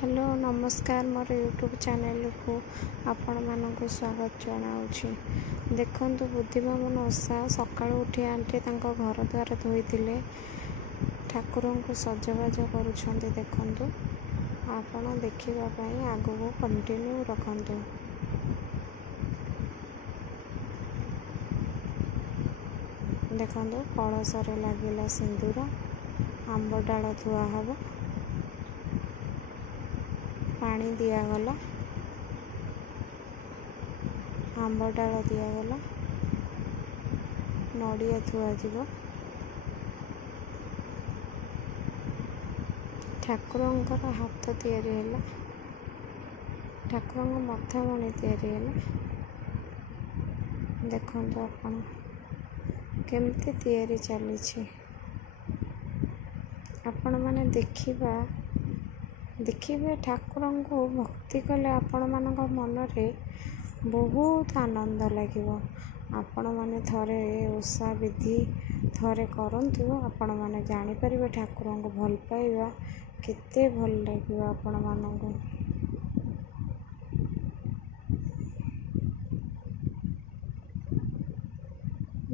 Hello नमस्कार मोर YouTube channel को आपण मानक स्वागत जनाऊँगी। देखु बुद्धिबामन ओषा सका उठी आंटी घर द्वार धोईले ठाकुर को सजबाज कर देखु आपण देखापी आग को कंटिन्यू रखु। देखु कलशरे लगिला सिंदूर आंब डाल धुआ हम पानी दिगला आंब डाल दिगला नड़िया थुआ जीव ठाकुर हाथ तैयारी है ठाकुर मथामणि तैयारी है। देखु आपण केमती तैयारी चली आपण माने देखिए ठाकुर को भक्ति कले आपण मान मन रे बहुत आनंद लगे। आपण मैंने थरे ओषा विधि थरे करंतु आपण मैंने जानीपर ठाकुर को भल पाइबा केते भल लगे। आपण मानक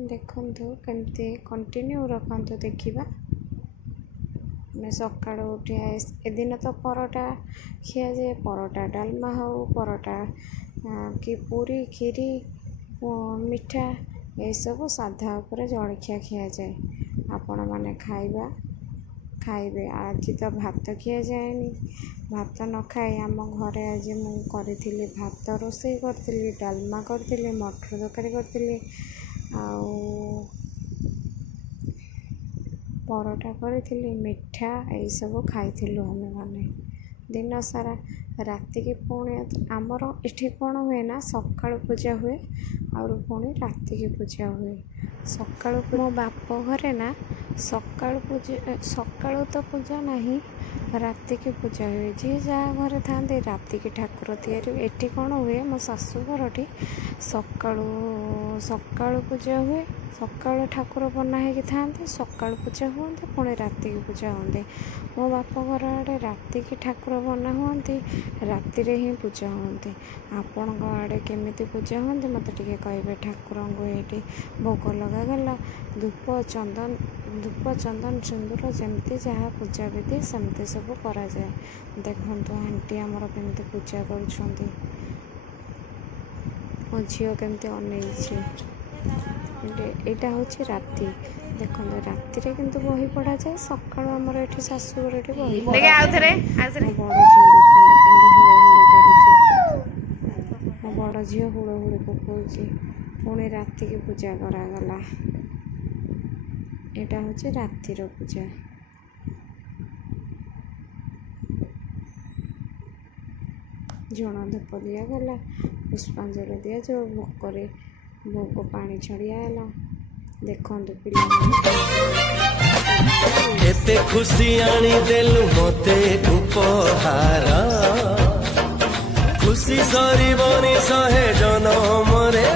देखु केमती कंटिन्यू रखु देखा सका उठी एदिन तो परोटा खिया जाए परोटा डालमा हो परोटा कि पूरी खीरी मिठा ये सब साधा उपर जलखिया खिया जाए। आपण माने खाइबे आज तो भात खिया जाएनी भात न खाए आम घरे आज मुझे भात रोषे करी डालमा करी मटर तरकारी करी परोटा करी मिठा यही सब खाई आम मैंने दिन सारा राति की पुणी आमर इठी कौन हुए ना सकाळु पूजा हुए और पुणी राति की पूजा हुए। सकाळु मो बाप घरे ना सकाळु तो पूजा नहीं राति की पूजा हुए जी जहाँ घर था राति की ठाकुर तैयारी एटी कौन हुए मो शाशुघर सकाळु पूजा हुए सकाळु ठाकुर बना हो था सकाळु पूजा हुए पुणी राति की पूजा होते। मो बाप घर आड़े राति की ठाकुर बना हुए राति ही पूजा होते। आपण आड़े केमिति पूजा होते मत टे कहे ठाकुर को ये भोग लगागला धूप चंदन सिंदूर जमती जहाँ पूजा विधि सेमती सब करा जाए। देखु आंटी आमर केमती पूजा कर मो झील केमती अनई यहाँ हूँ राति देखो राति किंतु बही पढ़ा जाए सका आमर ये शाशुघर ये बही बड़ झील मो बड़ झील हुड़हुड़ी पकाउची पुणी राति की पूजा करागला यहाँ हूँ रातिर पूजा। झुण धूप दिगला पुष्पांजलि दि जाओ भोकरे भोग पानी छड़ियाला। देखु एते खुशी आनी देलु मते उपहार खुशी सरीबनी सहे जनम रे